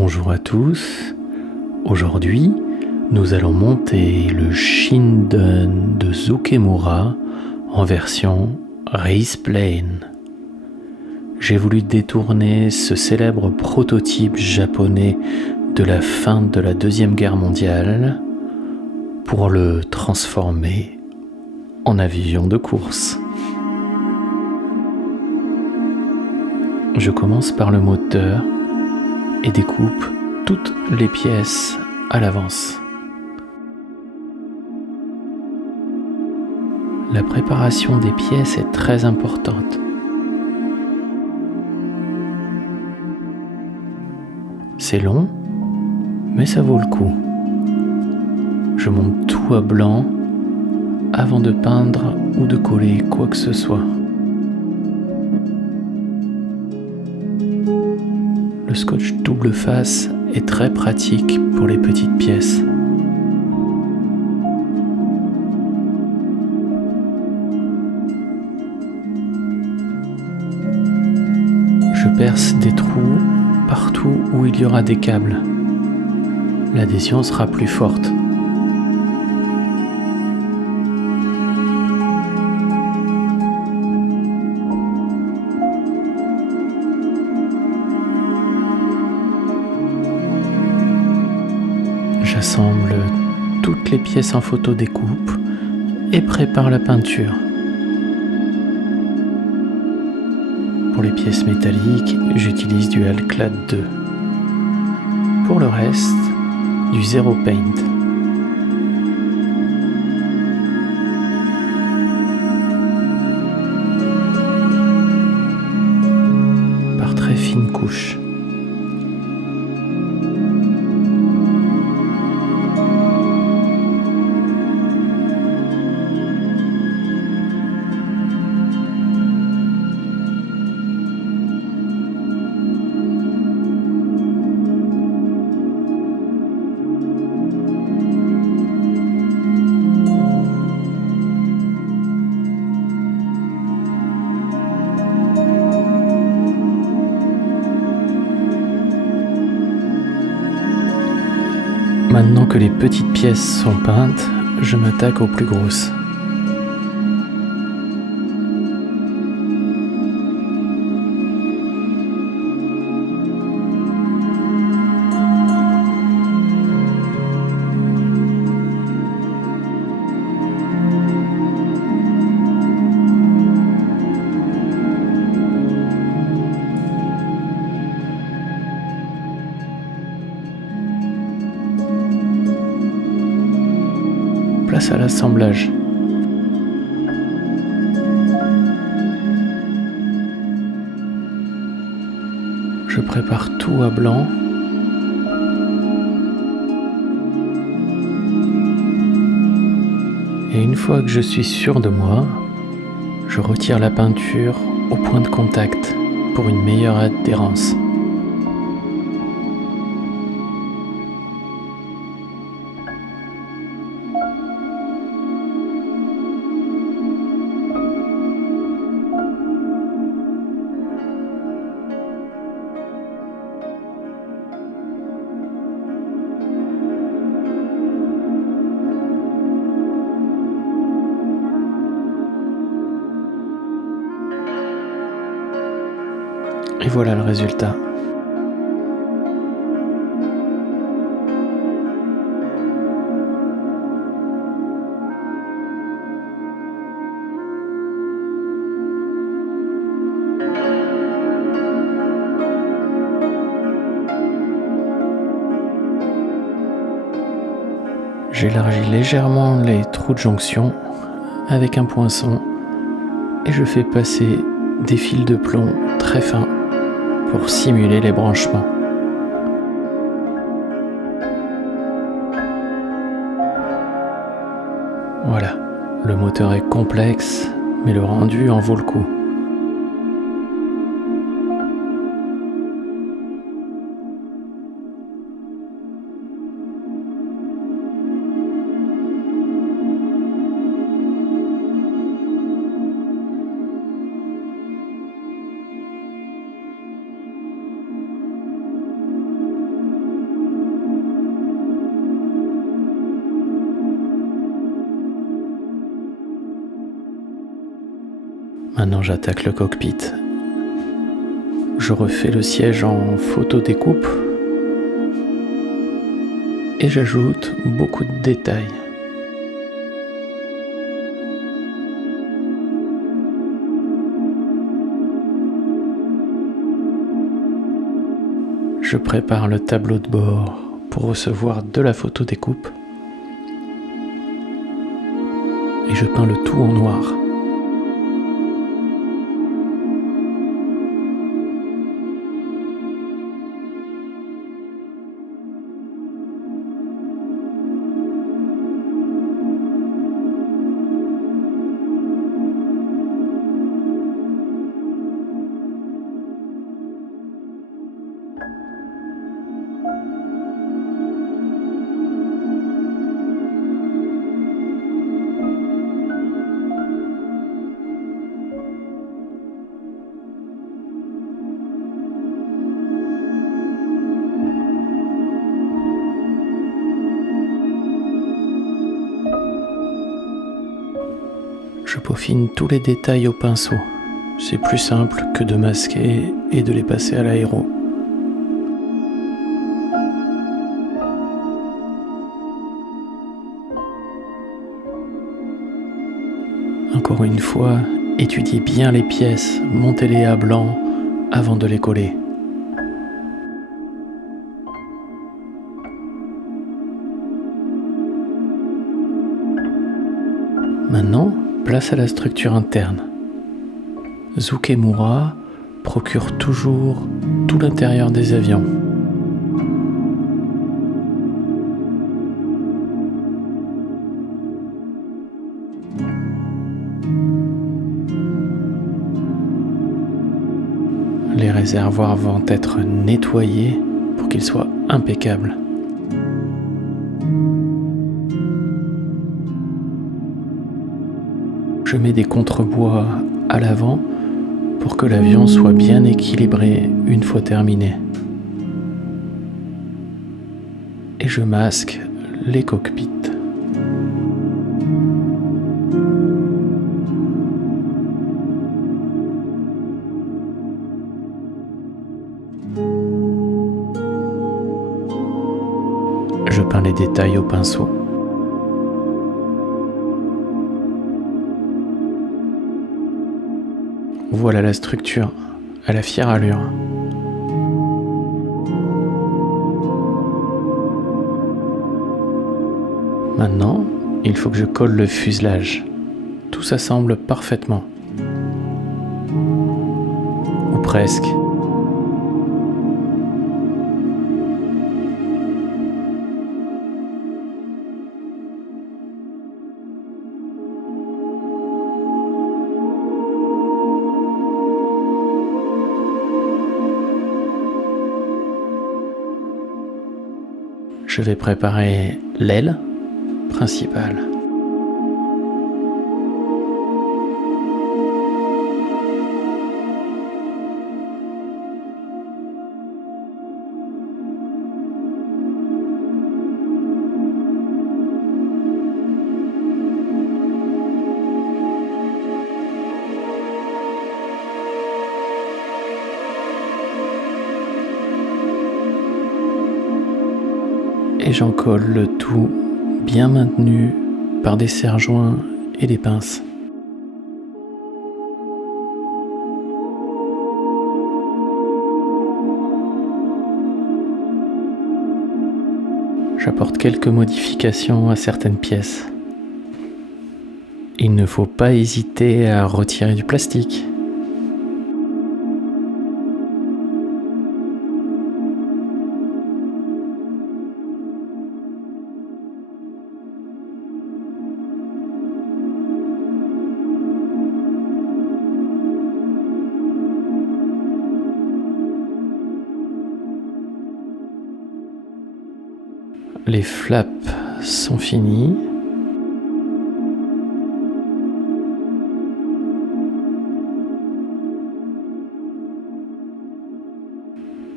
Bonjour à tous. Aujourd'hui, nous allons monter le Shinden de Zukemura en version Race Plane. J'ai voulu détourner ce célèbre prototype japonais de la fin de la Deuxième Guerre mondiale pour le transformer en avion de course. Je commence par le moteur et découpe toutes les pièces à l'avance. La préparation des pièces est très importante. C'est long, mais ça vaut le coup. Je monte tout à blanc avant de peindre ou de coller quoi que ce soit. Le scotch double face est très pratique pour les petites pièces. Je perce des trous partout où il y aura des câbles. L'adhésion sera plus forte. J'assemble toutes les pièces en photodécoupe et prépare la peinture. Pour les pièces métalliques, j'utilise du Alclad 2. Pour le reste, du Zero Paint. Par très fines couches. Maintenant que les petites pièces sont peintes, je m'attaque aux plus grosses. Place à l'assemblage. Je prépare tout à blanc. Et une fois que je suis sûr de moi, je retire la peinture au point de contact pour une meilleure adhérence. Et voilà le résultat. J'élargis légèrement les trous de jonction avec un poinçon et je fais passer des fils de plomb très fins pour simuler les branchements. Voilà, le moteur est complexe, mais le rendu en vaut le coup. Maintenant j'attaque le cockpit. Je refais le siège en photo découpe et j'ajoute beaucoup de détails. Je prépare le tableau de bord pour recevoir de la photo découpe et je peins le tout en noir. Je peaufine tous les détails au pinceau. C'est plus simple que de masquer et de les passer à l'aéro. Encore une fois, étudiez bien les pièces, montez-les à blanc avant de les coller. Maintenant, place à la structure interne. Zukemura procure toujours tout l'intérieur des avions. Les réservoirs vont être nettoyés pour qu'ils soient impeccables. Je mets des contrebois à l'avant pour que l'avion soit bien équilibré une fois terminé. Et je masque les cockpits. Je peins les détails au pinceau. Voilà la structure à la fière allure. Maintenant, il faut que je colle le fuselage. Tout s'assemble parfaitement. Ou presque. Je vais préparer l'aile principale. Et j'en colle le tout bien maintenu par des serre-joints et des pinces. J'apporte quelques modifications à certaines pièces. Il ne faut pas hésiter à retirer du plastique. Les flaps sont finis.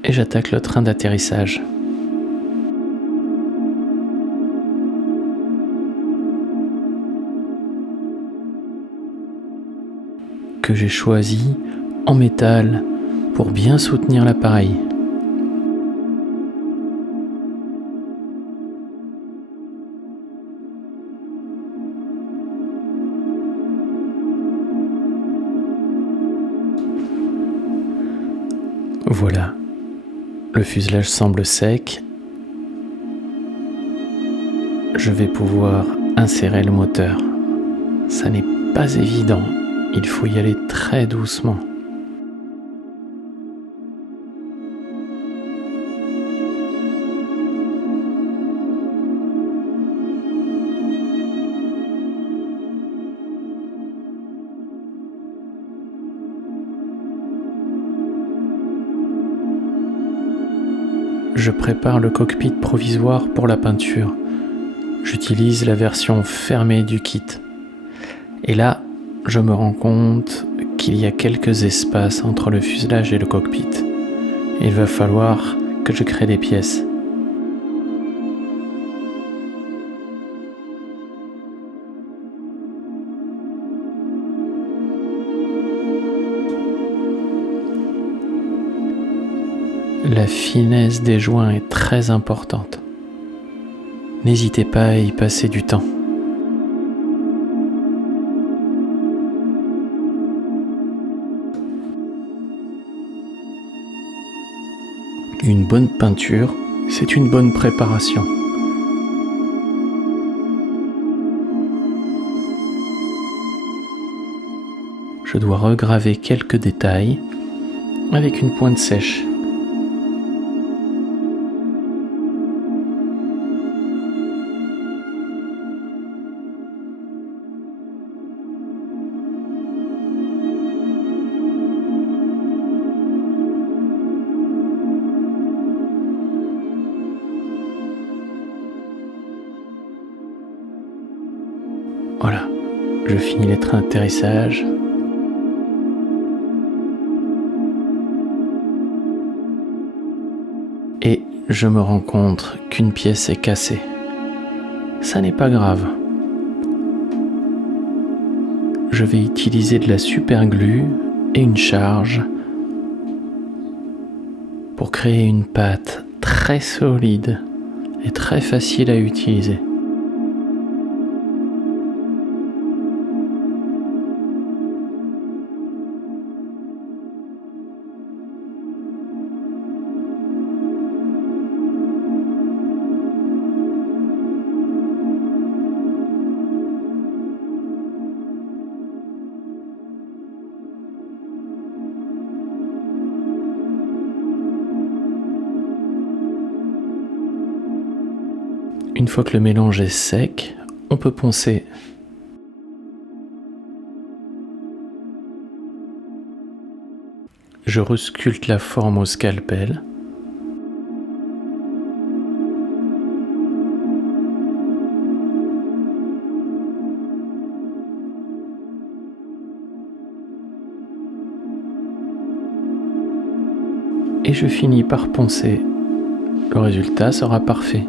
Et j'attaque le train d'atterrissage. Que que j'ai choisi en métal pour bien soutenir l'appareil. Voilà, le fuselage semble sec. Je vais pouvoir insérer le moteur. Ça n'est pas évident, il faut y aller très doucement. Je prépare le cockpit provisoire pour la peinture. J'utilise la version fermée du kit. Et là, je me rends compte qu'il y a quelques espaces entre le fuselage et le cockpit. Il va falloir que je crée des pièces. La finesse des joints est très importante. N'hésitez pas à y passer du temps. Une bonne peinture, c'est une bonne préparation. Je dois regraver quelques détails avec une pointe sèche. Voilà, je finis les trains d'atterrissage. Et je me rends compte qu'une pièce est cassée. Ça n'est pas grave. Je vais utiliser de la super glue et une charge pour créer une pâte très solide et très facile à utiliser. Une fois que le mélange est sec, on peut poncer. Je resculpte la forme au scalpel. Et je finis par poncer. Le résultat sera parfait.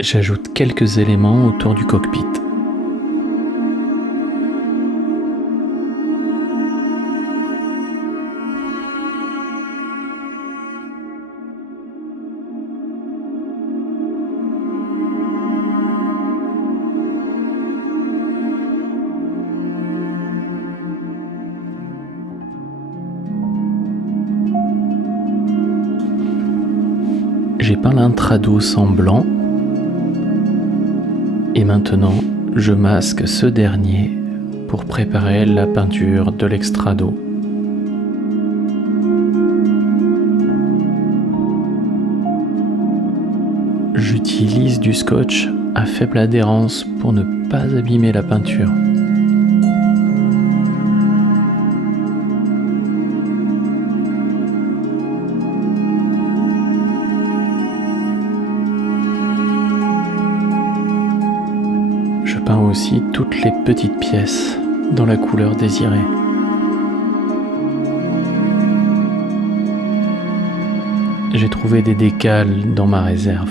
J'ajoute quelques éléments autour du cockpit. J'ai peint l'intrados en blanc. Et maintenant, je masque ce dernier pour préparer la peinture de l'extrado. J'utilise du scotch à faible adhérence pour ne pas abîmer la peinture. Je peins aussi toutes les petites pièces dans la couleur désirée. J'ai trouvé des décals dans ma réserve.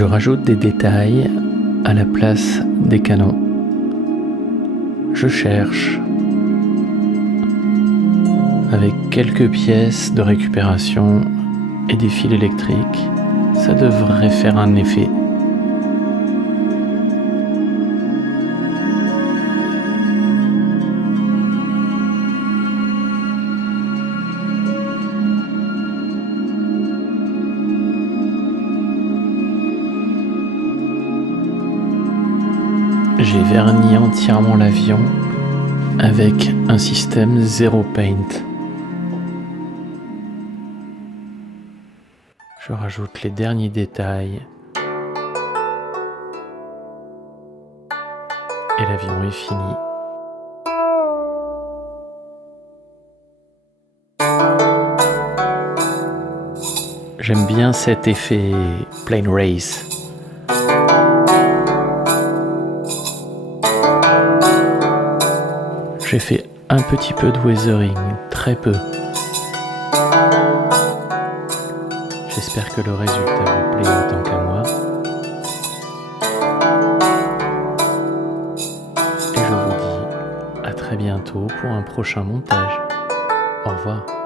Je rajoute des détails à la place des canons. Je cherche avec quelques pièces de récupération et des fils électriques. Ça devrait faire un effet. J'ai verni entièrement l'avion avec un système Zero Paint. Je rajoute les derniers détails et l'avion est fini. J'aime bien cet effet plane race. J'ai fait un petit peu de weathering, très peu. J'espère que le résultat vous plaît autant qu'à moi. Et je vous dis à très bientôt pour un prochain montage. Au revoir.